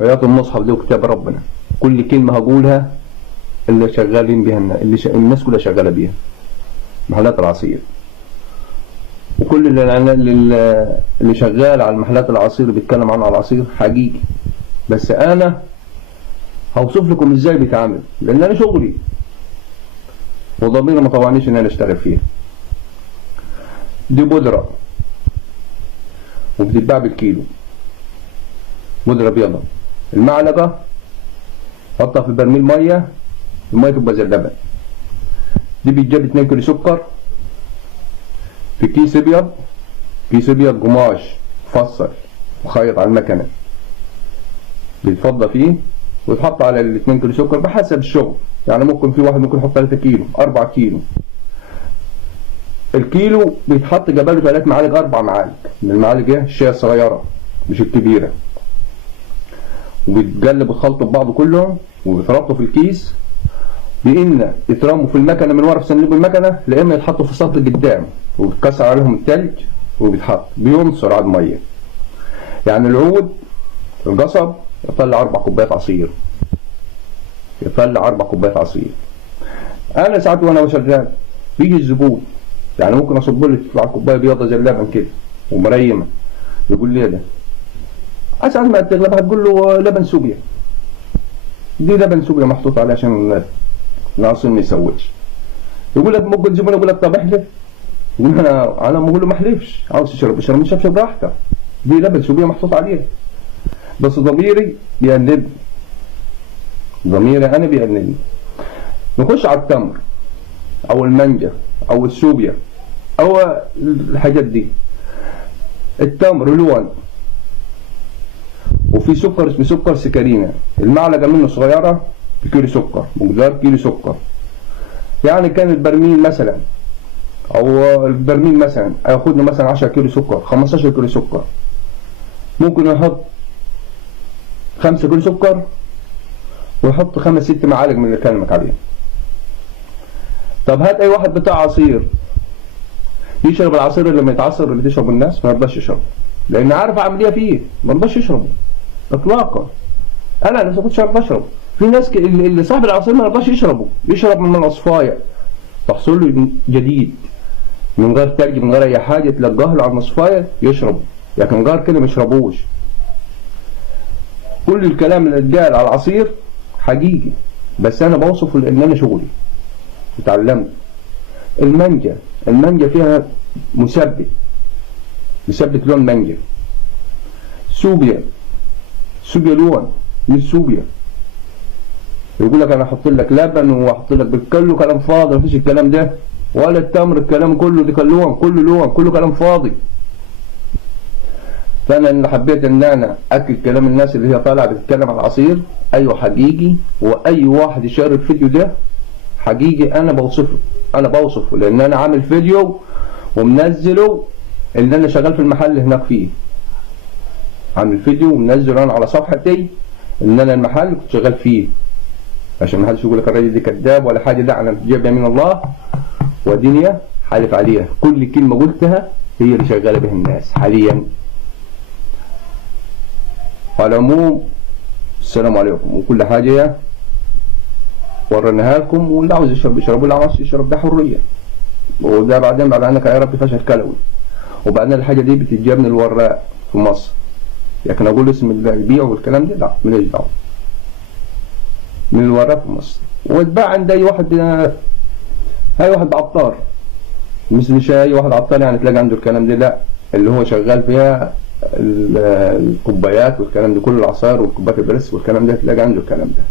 آيات المصحف دي وكتاب ربنا، كل كلمة هقولها اللي شغالين بيها الناس كلها شغالة بيها، محلات العصير. وكل اللي شغال على محلات العصير بيتكلم عن العصير حقيقي، بس أنا هوصف لكم إزاي بيتعامل، لأن أنا شغلي وضميري ما طوعنيش إن أنا أشتغل فيها. دي بودرة وبتتباع بالكيلو، بودرة بيضة. المعلقة حطها في برميل مية، المية تبقى زي اللبن. دي بيتجاب 2 كيلو سكر في كيس ابيض، كيس ابيض قماش مفصل مخيط على المكنة، بيتفضى فيه ويتحط على ال 2 كيلو سكر بحسب الشغل. يعني ممكن في واحد ممكن يحط 3 كيلو 4 كيلو. الكيلو بيتحط جباله 3 معالق 4 معالق من المعالق الشاي الصغيرة مش الكبيرة، وبيتقلب الخلط ببعضه كلهم وبيتربطوا في الكيس، بإن يترموا في المكنة من ورا في صندوق المكنة، لا إما يتحطوا في السطح قدام وبيتكسر عليهم التلج وبيتحط بينصر على المية. يعني العود القصب يطلع 4 كوبايات عصير، يطلع 4 كوبايات عصير. أنا ساعات وأنا شغال بيجي الزبون، يعني ممكن أصب له تطلع كوباية بيضة زي اللبن كده ومريمة، يقول لي إيه ده؟ أساعد ما تغلبها تقول له لبن سوبيا، دي لبن سوبيا محطوط عليه عشان العصير ما يسودش. يقول لك ممكن زبون يقول لك طب احلف، يقول انا بقول له ما احلفش، عاوز تشرب اشرب، مش هشرب براحتك، دي لبن سوبيا محطوط عليه. بس ضميري بيأنبني، ضميري انا بيأنبني. نخش على التمر او المانجا او السوبيا او الحاجات دي. التمر لون وفي سكر اسمه سكر سكرينة، المعلقة منه صغيرة بكيلو سكر، مقدار كيلو سكر. يعني كان البرميل مثلا او البرميل مثلا هياخد له مثلا 10 كيلو سكر 15 كيلو سكر، ممكن يحط 5 كيلو سكر ويحط 5 6 معالق من اللي كلمك عليه. طب هات اي واحد بتاع عصير يشرب العصير اللي لما يتعصر اللي تشربه الناس، ما يرضاش يشربه، لان عارف عمليه فيه، ما يرضاش يشربه اطلاقا. انا لسه كنت شرب اشرب، في ناس اللي صاحب العصير ما يرضاش يشربه، يشرب من العصفايه تحصل له جديد من غير تلج من غير اي حاجه، تلقاه له على المصفايه يشربه، لكن غير كده ما يشربوش. كل الكلام اللي اتقال على العصير حقيقي، بس انا بوصفه لان انا شغلي اتعلمت. المانجا فيها مثبت لون مانجا. سوبيا لون مش سوبيا. يقول لك انا احط لك لبن واحط لك بالكله، كلام فاضي، مفيش الكلام ده. ولا التمر الكلام كله ده لون، كله كلام فاضي. فانا اللي حبيت ان انا اكل كلام الناس اللي هي طالعه بتتكلم على العصير، ايوه حقيقي، واي واحد يشير الفيديو ده حقيقي انا بوصفه لان انا عامل فيديو ومنزله، اللي انا شغال في المحل هناك فيه، عامل فيديو ومنزله انا على صفحتي ان انا المحل كنت شغال فيه، عشان ما حدش يقول لك الراجل دي كذاب ولا حاجه. لا، انا جايبها من الله ودنيا حالف عليها، كل كلمه قلتها هي اللي شغاله بها الناس حاليا. على العموم السلام عليكم، وكل حاجه وريناها لكم، واللي عاوز يشرب واللي عاوز يشرب ده حريه. وده بعدين بعد عنك يا رب فشل كلوي. وبعدين الحاجه دي بتتجاب من الوراق في مصر، لكن اقول اسم البيع والكلام ده لا، ماليش دعوه. من الوراق في مصر، واتباع عند اي واحد، واحد عطار، مش اي واحد عطار يعني تلاقي عنده الكلام ده، لا، اللي هو شغال فيها الكوبايات والكلام ده كله، العصائر والكوبايات البريس والكلام ده، تلاقي عنده الكلام ده.